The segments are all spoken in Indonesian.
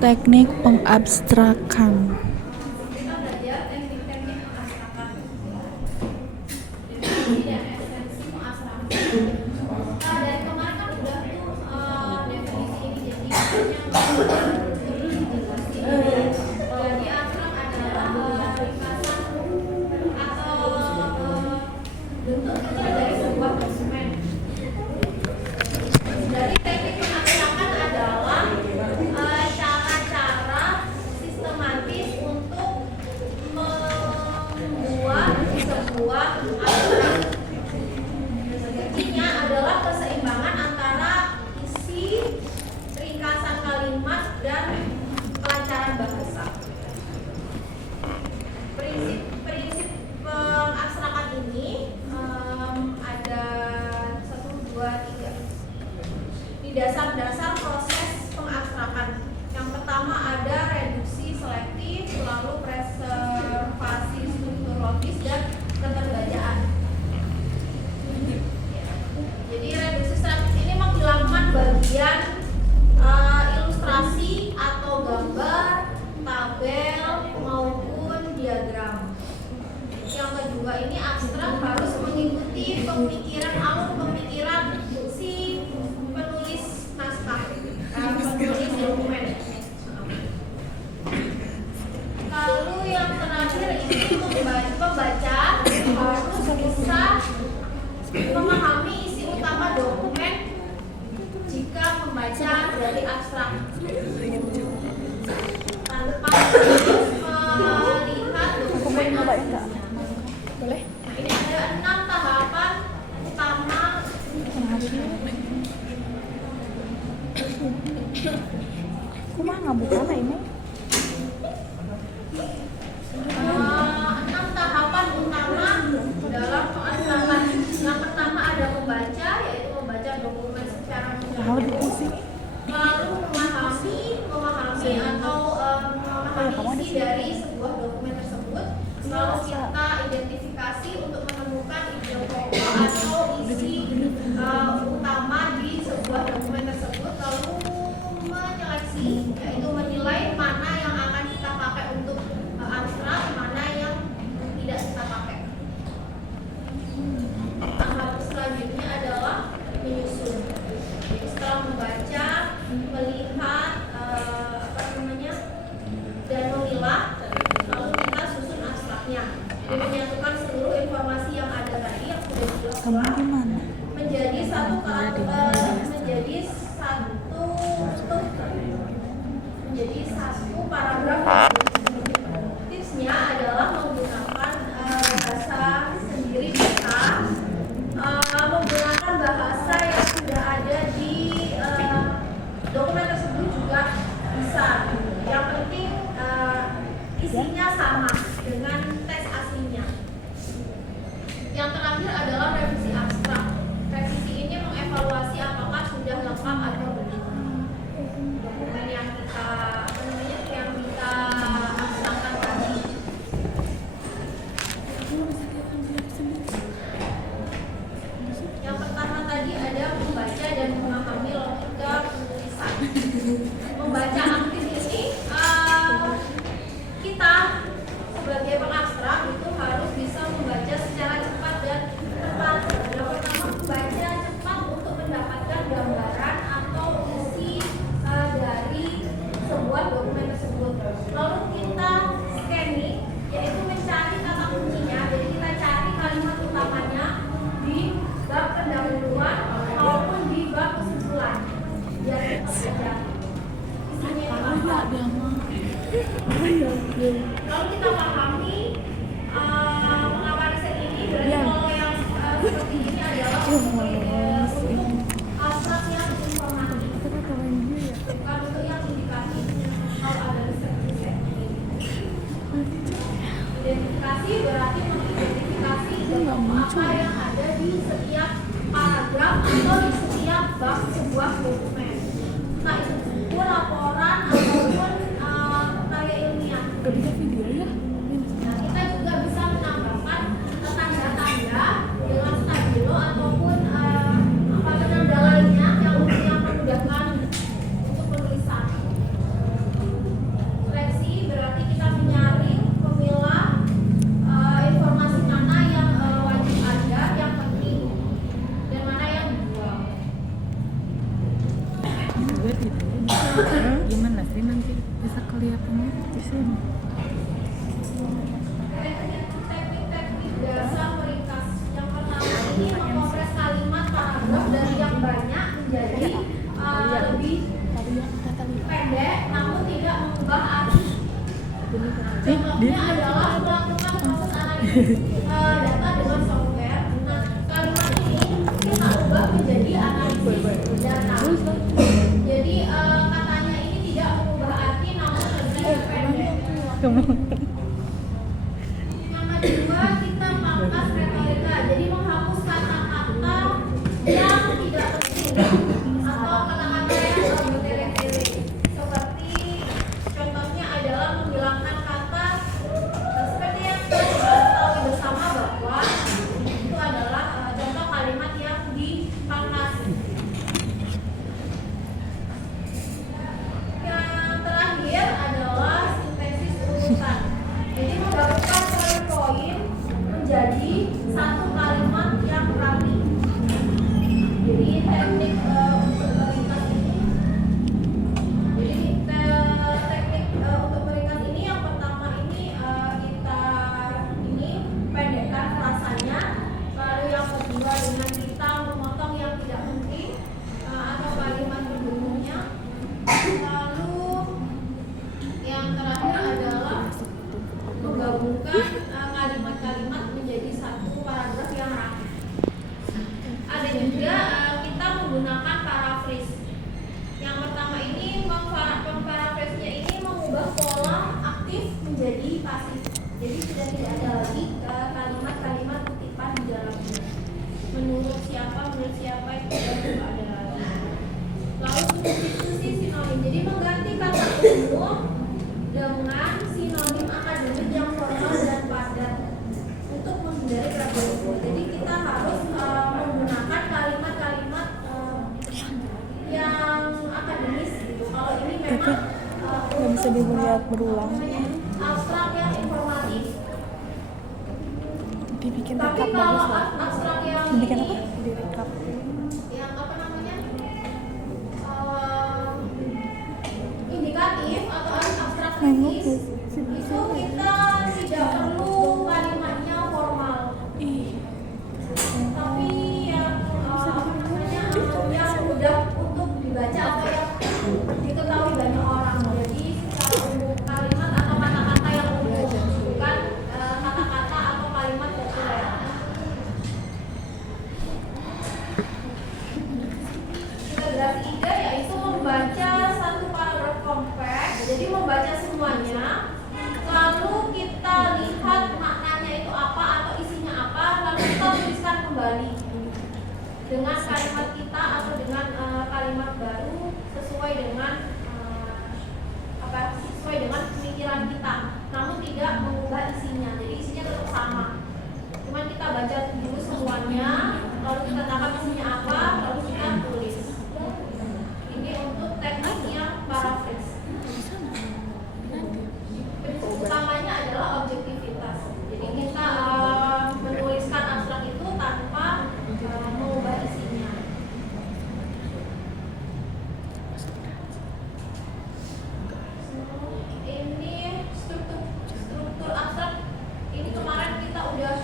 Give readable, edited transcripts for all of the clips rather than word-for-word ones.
Teknik pengabstrakan. Dasar-dasar proses pengabstrakan. Yang pertama ada reduksi selektif, lalu preservasi struktur logis dan keterbacaan. Jadi reduksi selektif ini menghilangkan bagian ilustrasi atau gambar, tabel maupun diagram. Yang kedua ini abstrak harus mengikuti pemikiran alur pemikiran si penulis naskah, penulis dokumen. Lalu yang terakhir ini pembaca harus bisa memahami isi utama dokumen jika membaca dari abstrak tanpa melihat dokumen asli. Boleh? Ini ada 6 tahapan utama. Kumah ngabuka lah ini. 6 tahapan utama dalam pengabstrakan. Yang pertama ada membaca, yaitu membaca dokumen secara menyeluruh. Lalu memahami atau memahami isi dari sebuah dokumen tersebut. Lalu kita identifikasi untuk menemukan ide pokok atau isi utama di sebuah dokumen tersebut. Lalu menyeleksi, yaitu menilai mana yang akan kita pakai untuk abstrak, mana yang tidak kita pakai. Tahap selanjutnya adalah menyusun. Jadi setelah membaca, melihat dan memilah, lalu kita susun abstraknya. Jadi menyatukan seluruh informasi yang ada tadi yang sudah dijelaskan menjadi satu paragraf. Tipsnya adalah menggunakan bahasa sendiri bisa, menggunakan bahasa yang sudah ada di dokumen tersebut juga bisa. Yang penting isinya sama dengan teks aslinya. Yang terakhir adalah revisi abstrak. Revisi ini mengevaluasi apakah sudah lengkap atau belum dokumen yang kita abstrakkan tadi. Yang pertama tadi ada membaca dan memahami logika penulisan. Membaca aktif ini kita sebagai pengabstrak itu harus bisa membaca secara cepat dan tepat. Yang pertama membaca cepat untuk mendapatkan gambaran atau isi dari sebuah dokumen tersebut. Lalu kita scanning, yaitu mencari kata kuncinya. Jadi kita cari kalimat utamanya di bab pendahuluan maupun di bab kesimpulan. Biar kita baca isinya apa. Lalu kita pahami mengapa riset ini. Berarti kalau yang seperti ini adalah untuk abstrak yang informatif, bukan untuk yang indikatif. Kalau ada riset ini, identifikasi berarti mengidentifikasi apa yang ada di setiap paragraf atau di setiap bab sebuah dokumen. Entah itu buku, laporan, ataupun karya ilmiah. Nah, kita juga bisa menambahkan tanda-tanda dengan stabilo ataupun penanda lainnya yang memudahkan untuk penulisan. Gimana sih nanti bisa kelihatannya di sini? Teknik dasar meringkas. Yang pertama ini mengkompres kalimat paragraf dari yang banyak menjadi lebih pendek, namun tidak mengubah arti. Contohnya adalah melakukan proses analisis data dengan software. Nah, kalimat ini kita ubah menjadi analisis data. Jadi katanya ini tidak mengubah arti, namun lebih pendek. Yang kedua, kita pangkas retorika. Jadi menghapus kata-kata yang tidak penting atau kata-kata yang bertele-tele. Seperti contohnya adalah menghilangkan kata seperti yang kita ketahui bersama bahwa itu adalah contoh kalimat yang dipangkas. Yang terakhir adalah sintesis urutan. Jadi menggabungkan poin menjadi satu kalimat yang rapi. Jadi teknik untuk meringkas ini, untuk meringkas ini yang pertama ini kita ini pendekkan frasanya, lalu yang kedua dengan kita memotong yang tidak penting atau kalimat pendukungnya, lalu yang terakhir adalah menggabungkan kalimat-kalimat menjadi satu paragraf yang rapi. Ada juga kita menggunakan paraphrase. Yang pertama ini paraphrase-nya ini mengubah pola aktif menjadi pasif. Jadi sudah tidak ada lagi kalimat-kalimat kutipan di dalamnya. Menurut siapa itu sudah tidak ada lagi. Lalu substitusi sinonim. Jadi mengganti kata umum dengan sinonim akademik yang formal dan padat untuk menghindari keraguan. Jadi kita harus menggunakan kalimat-kalimat yang akademis gitu. Kalau ini memang nggak bisa dilihat berulang. Abstrak yang informatif. Dibikin Tapi rekap kalau bagus lah. abstrak yang Dibikin ini, apa? Di rekap. yang apa namanya indikatif atau abstrak kritis, itu kita tidak perlu kalimatnya formal, tapi yang yang mudah untuk dibaca atau yang diketahui banyak orang. Jadi secara umum kalimat atau kata-kata yang umum, bukan kata-kata atau kalimat populer. Integrasi ide yaitu membaca satu paragraf kompleks, jadi membaca semuanya, lalu kita lihat maknanya itu apa atau isinya apa, lalu kita tuliskan kembali dengan kalimat kita atau dengan kalimat baru sesuai dengan sesuai dengan pemikiran kita, namun tidak mengubah isinya. Jadi isinya tetap sama, cuman kita baca dulu semuanya, lalu kita tangkap isinya apa, lalu kita tulis. Ini untuk teknik yang paraphrase. Prinsip utamanya adalah objektivitas. Jadi kita menuliskan abstrak itu tanpa mengubah isinya. Ini struktur abstrak. Ini kemarin kita udah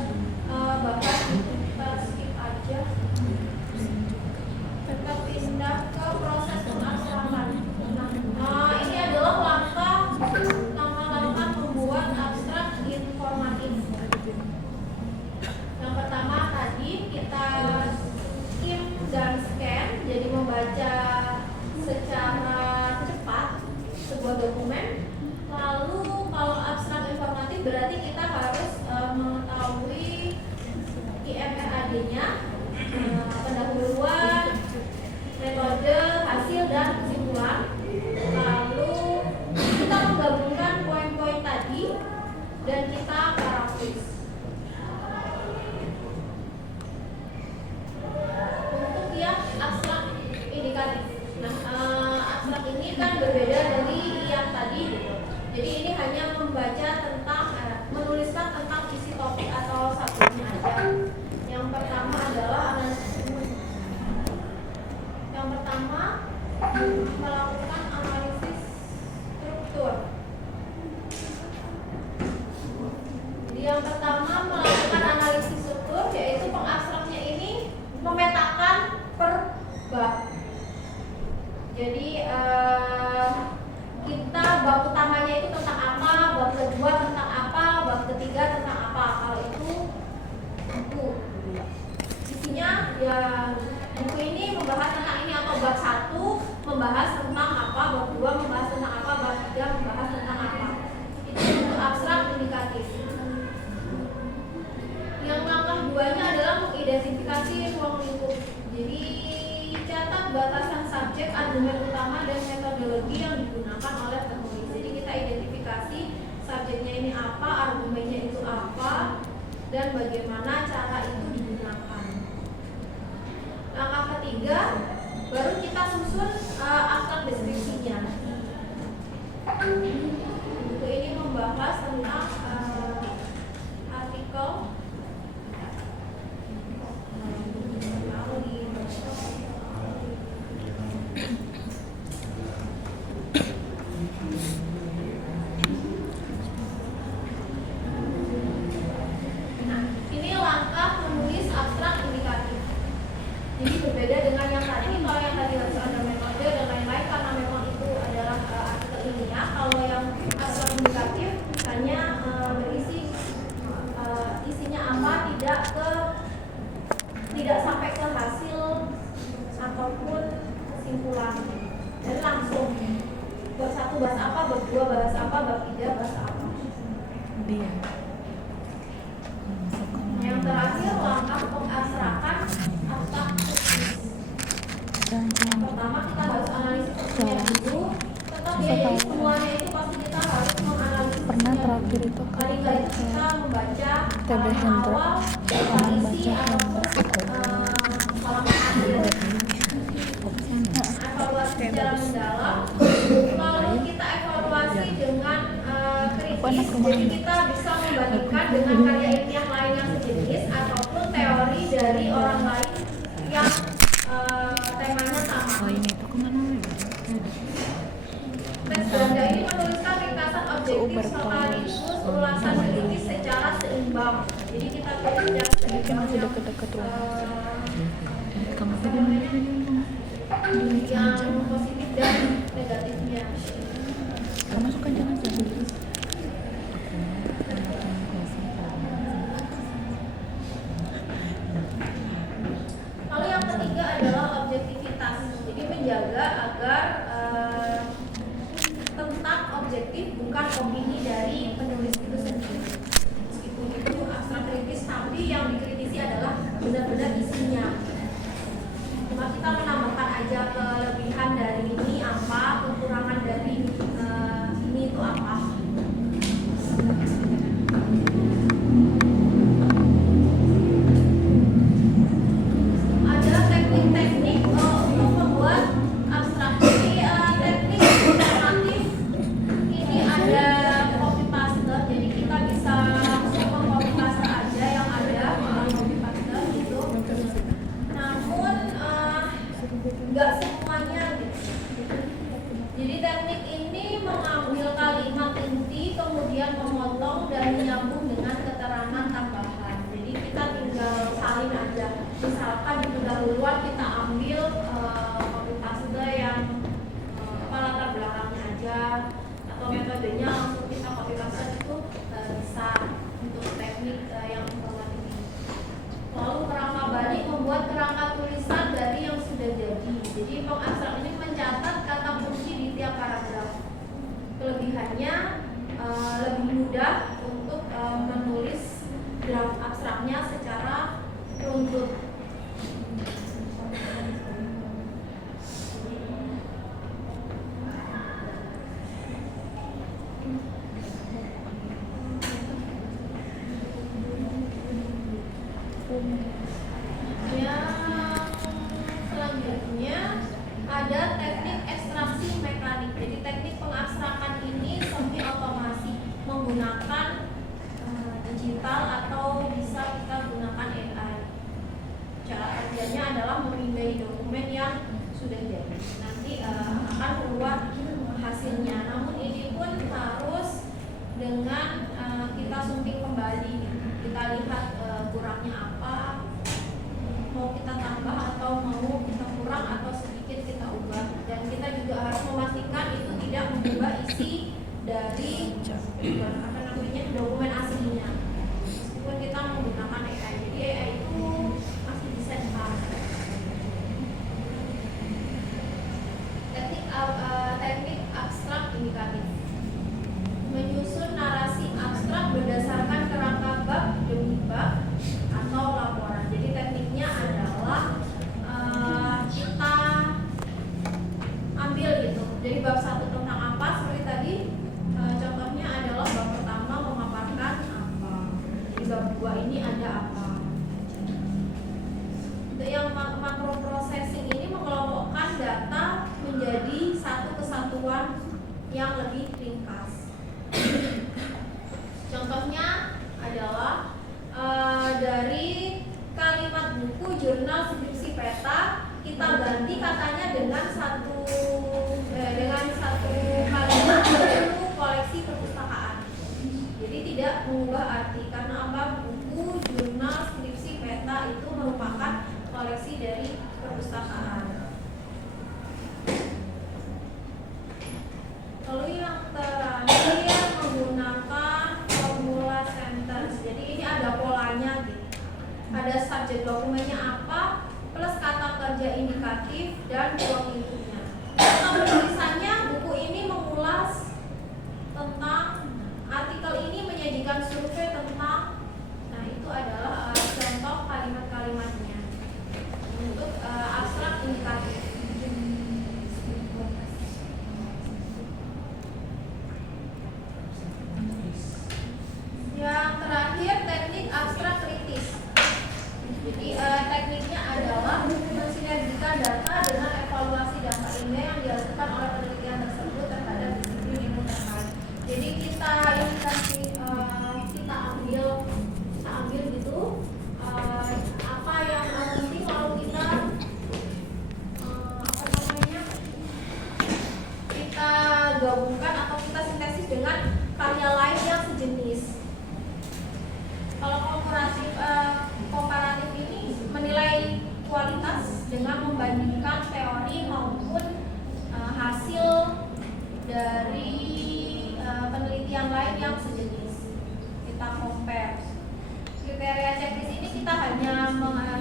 bahas, kita skip aja. Kita pindah ke proses pengabstrakan. Nah, ini adalah langkah membuat abstrak informatif. Yang pertama tadi kita skim dan scan, jadi membaca secara cepat sebuah dokumen. Lalu kalau abstrak informatif berarti kita harus mengetahui IMRAD-nya, pendahuluan, metode, hasil, dan kesimpulan. Lalu kita menggabungkan poin-poin tadi dan kita paraphrase. Untuk yang abstrak indikatif. Nah, abstrak ini kan berbeda dari yang tadi. Jadi ini hanya membaca tentang, menuliskan tentang isi topik atau subjeknya aja. Yang pertama adalah melakukan kita bab utamanya itu tentang apa, bab kedua tentang apa, bab ketiga tentang apa. Kalau itu isinya ya buku ini membahas tentang ini, atau bab 1 membahas tentang apa, bab 2 membahas tentang apa, bab 3 membahas tentang apa. Itu untuk abstrak indikatif. Yang langkah 2-nya adalah mengidentifikasi ruang lingkup. Jadi catat batasan subjek, argumen utama, dan metodologi yang digunakan oleh penulis. Jadi kita identifikasi subjeknya ini apa, argumennya itu apa, dan bagaimana cara itu digunakan. Langkah ketiga, baru kita susun abstrak deskripsinya. Buku ini membahas tentang artikel berbeda dengan yang tadi. Kalau yang tadi harus ada metode dan lain-lain karena memang itu adalah artikel ilmiah. Kalau yang abstrak indikatif hanya berisi isinya apa, tidak sampai ke hasil ataupun kesimpulan, dan langsung bab 1 bahas apa, bab 2 bahas apa, bab 3 bahas apa. Dia. Yang terakhir, langkah pengabstrakan abstrak. Pertama kita harus analisis teksturnya dulu. Tetap ya, jadi semuanya itu pasti kita harus menganalisis. Pernah terakhir itu kali-kali kita membaca TB Hendra halaman isi ataupun halaman akhir. Evaluasi secara mendalam. Lalu kita evaluasi dengan kritis. Jadi kita bisa membandingkan dengan karya ilmiah lain yang sejenis ataupun teori dari orang lain yang temanya sama. Oh ini tuh kemana lagi? Teks ganda ini menuliskan ringkasan objektif sekaligus ulasan kritis secara seimbang. Jadi kita belajar Mungkin masih deket-deket rumah. Kamu tadi yang positif dan negatifnya. kamu suka jalan sendiri? Lalu yang ketiga adalah objektivitas. Jadi menjaga agar tentang objektif bukan opini dari penulis itu sendiri. Meskipun itu abstrak kritis, tapi yang dikritisi adalah benar-benar isinya. Cuma kita menambahkan aja kelebihan dari ini apa, kekurangan dari ini itu apa. Ada teknik-teknik untuk membuat abstrak. Jadi teknik alternatif ini ada copy paste. Jadi kita bisa langsung copy paste aja yang ada, copy paste gitu. Namun nggak semuanya gitu. Jadi teknik ini mengambil kalimat inti kemudian memotong dan menyambung dengan keterangan tambahan. Jadi kita tinggal salin aja. Misalkan di pendahuluan kita ambil copy paste yang latar belakangnya aja, atau metodenya langsung kita copy paste itu bisa untuk teknik yang informatif ini. Lalu kerangka balik membuat kerangka tulisan dari yang sudah jadi. Jadi pengabstrak ini mencatat kata kunci di tiap paragraf. Kelebihannya lebih mudah untuk menulis draft abstraknya secara runtut. Yang selanjutnya ada teknik ekstraksi mekanik. Jadi teknik pengabstrakan ini semi otomasi menggunakan digital atau bisa kita gunakan AI. Cara kerjanya adalah memindai dokumen yang sudah jadi. Nanti akan keluar hasilnya. Namun ini pun harus dengan kita sunting kembali. Kita lihat kurangnya apa, mau kita tambah atau mau kita kurang atau sedikit kita ubah. Dan kita juga harus dari apa namanya dokumen aslinya. Meskipun kita menggunakan AI, jadi AI itu masih bisa dipahami. Teknik abstrak indikatif. Menyusun narasi abstrak berdasarkan kerangka bab demi bab atau laporan. Jadi tekniknya adalah kita ambil gitu. Jadi bab 1 tentang apa seperti tadi, contohnya adalah bab pertama memaparkan apa. Jadi bab 2 ini ada apa. Untuk yang makro processing ini mengelompokkan data menjadi satu kesatuan yang lebih ringkas. Contohnya adalah dari kalimat buku, jurnal, skripsi, peta kita ganti katanya dengan satu kalimat yaitu koleksi perpustakaan. Jadi tidak mengubah arti karena apa? Buku, jurnal, skripsi, peta itu merupakan koleksi dari perpustakaan. Lalu yang terakhir menggunakan formula sentence. Jadi ini ada polanya gitu. Ada subjek dokumennya apa plus kata kerja indikatif dan ruang lingkupnya. Untuk penulisannya buku ini mengulas tentang artikel ini menyajikan survei tentang. Nah itu adalah contoh kalimat-kalimatnya untuk abstrak indikatif. Yang terakhir teknik abstrak kritis. Jadi tekniknya adalah mensinergikan data dengan evaluasi data ini yang dilakukan oleh penelitian tersebut terhadap disiplin ilmu terkait. Jadi kita ambil gitu apa yang penting lalu kita gabungkan atau kita sintesis dengan karya lain yang sejenis. Kalau komparatif ini menilai kualitas dengan membandingkan teori maupun hasil dari penelitian lain yang sejenis. Kita compare. Kriteria checklist ini kita hanya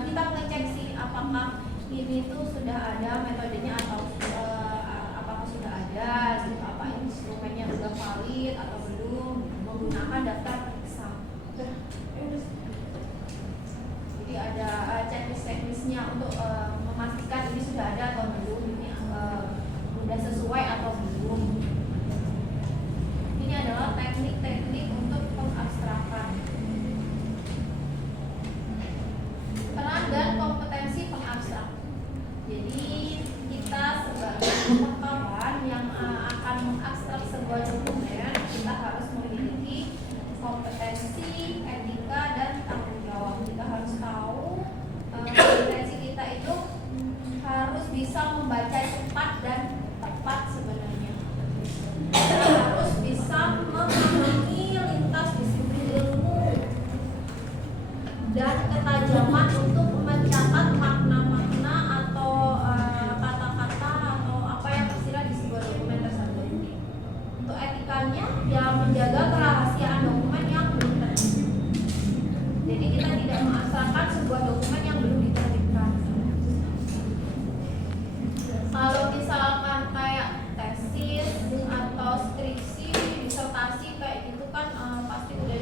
kita mengecek sih apakah ini tuh sudah ada metodenya atau apakah sudah ada, gitu, apa instrumennya sudah valid atau belum, menggunakan daftar periksa. Jadi ada checklistnya untuk memastikan ini sudah ada atau belum, ini sudah sesuai atau belum. Ini adalah teknik-teknik untuk pengabstrakan. Peran dan kompetensi pengabstrak. Jadi kita sebagai pengetahuan yang akan mengabstrak sebuah dokumen, kita harus memiliki kompetensi, etika, dan tanggung jawab. Kita harus tahu kompetensi kita itu harus bisa membaca cepat dan tepat sebenarnya. Kita harus bisa memahami lintas disiplin ilmu dan ketajaman untuk mencatat makna-makna atau kata-kata atau apa yang tersirat di sebuah dokumen tersebut. Untuk etikanya, ya menjaga kerahasiaan dokumen yang belum terbit. Jadi kita tidak mengabstrakkan sebuah dokumen yang belum diterbitkan. Kalau misalkan kayak tesis atau skripsi, disertasi kayak gitu kan pasti udah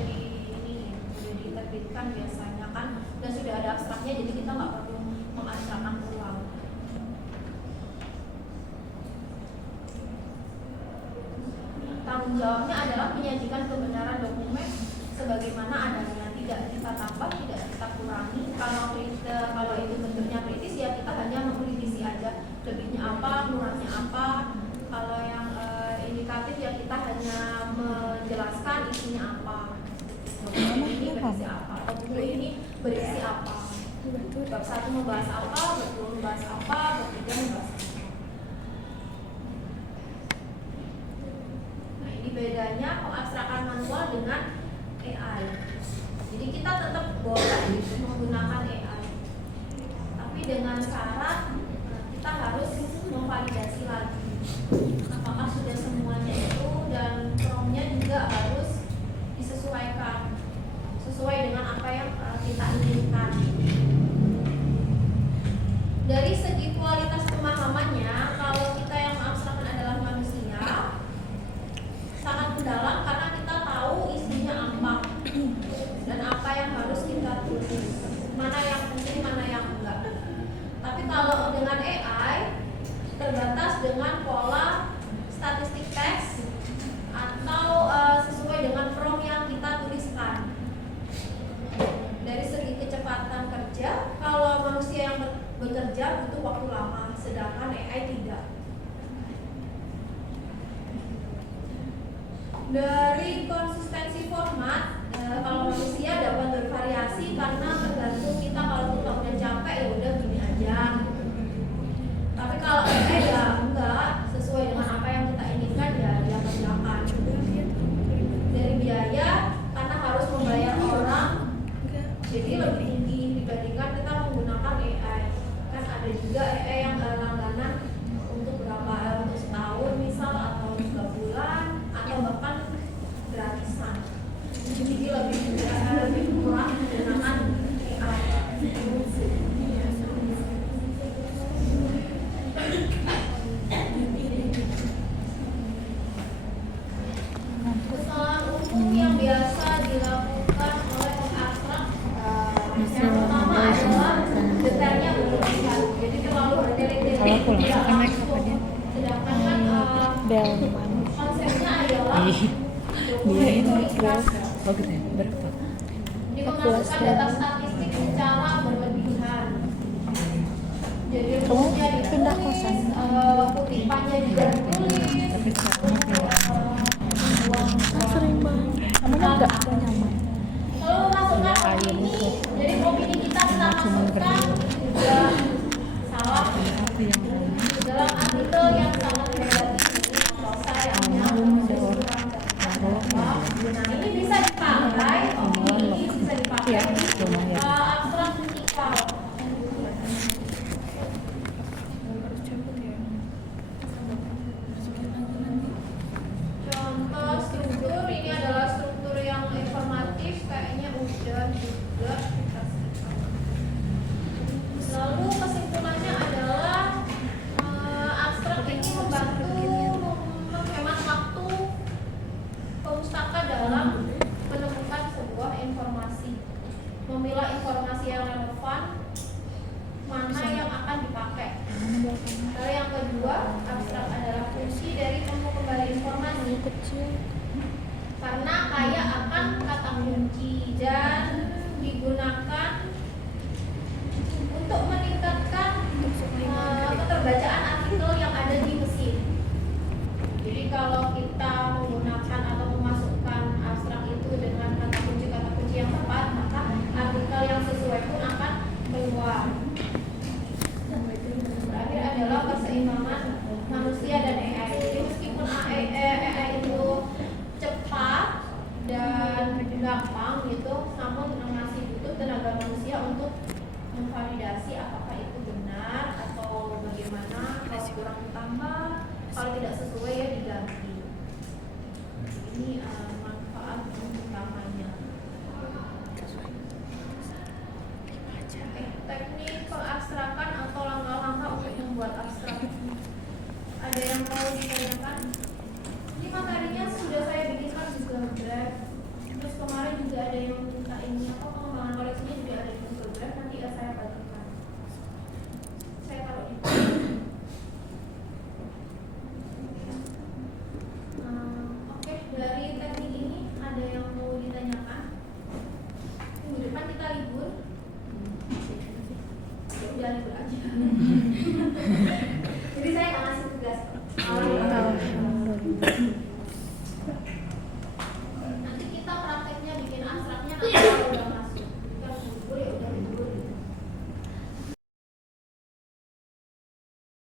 diterbitkan biasanya kan, dan sudah ada abstraknya, jadi kita nggak perlu mengabstrakkan ulang. Tanggung jawabnya adalah menyajikan kebenaran dokumen sebagaimana adanya, tidak kita tambah, tidak kita kurangi. Kalau itu bentuknya kritis ya kita hanya mengkritisi aja, lebihnya apa, kurangnya apa. Kalau yang indikatif ya kita hanya menjelaskan isinya apa. Ini berisi apa, atau buku ini berisi apa. Bab 1 membahas apa, bab 2 membahas apa, bab 3 membahas apa. Nah ini bedanya pengabstrakan manual dengan AI. Jadi kita tetap boleh menggunakan AI, tapi dengan syarat kita harus memvalidasi lagi apakah sudah semuanya itu dan sedangkan AI tidak. Dari konsistensi format, kalau manusia dapat bervariasi karena tergantung kita, kalau kita udah capek ya udah gini aja. Tapi kalau AI ya enggak, sesuai dengan apa yang kita inginkan ya dia kerjakan. Dari biaya, karena harus membayar orang, jadi lebih tinggi dibandingkan kita menggunakan AI. Kan ada juga AI yang langganan untuk berapa, untuk setahun misal, atau 3 bulan, atau bahkan gratisan. Jadi lebih murah menggunakan AI. Kesalahan umum yang biasa dilakukan oleh abstrak, yang pertama adalah detailnya berlebihan. Jadi terlalu bertele-tele. Sedangkan kan konsepnya adalah Dia ini kelas. Oh gitu ya, berapa? dimasukkan data statistik secara berlebihan. Jadi Kamu rumusnya pindah ditulis, kosan? kutipannya juga ditulis. Tapi sekarang Sering banget. Kamu enggak ada nyaman. Lalu memasukkan opini, jadi opini kita masukkan juga salah dalam artikel yang sangat negatif. Prosa yang nah ini bisa dipakai, opini ini bisa dipakai abstrak kritikal. Contoh struktur ini adalah struktur yang informatif, kayaknya udah juga kita skip. Lalu kesimpulannya adalah abstrak ini membantu menghemat waktu pemustaka dalam menemukan sebuah informasi, memilah informasi yang relevan, mana yang akan dipakai. Lalu yang kedua, abstrak adalah fungsi dari temu kembali informasi karena kaya akan kata kunci dan digunakan untuk meningkatkan keterbacaan artikel yang ada di mesin. Jadi kalau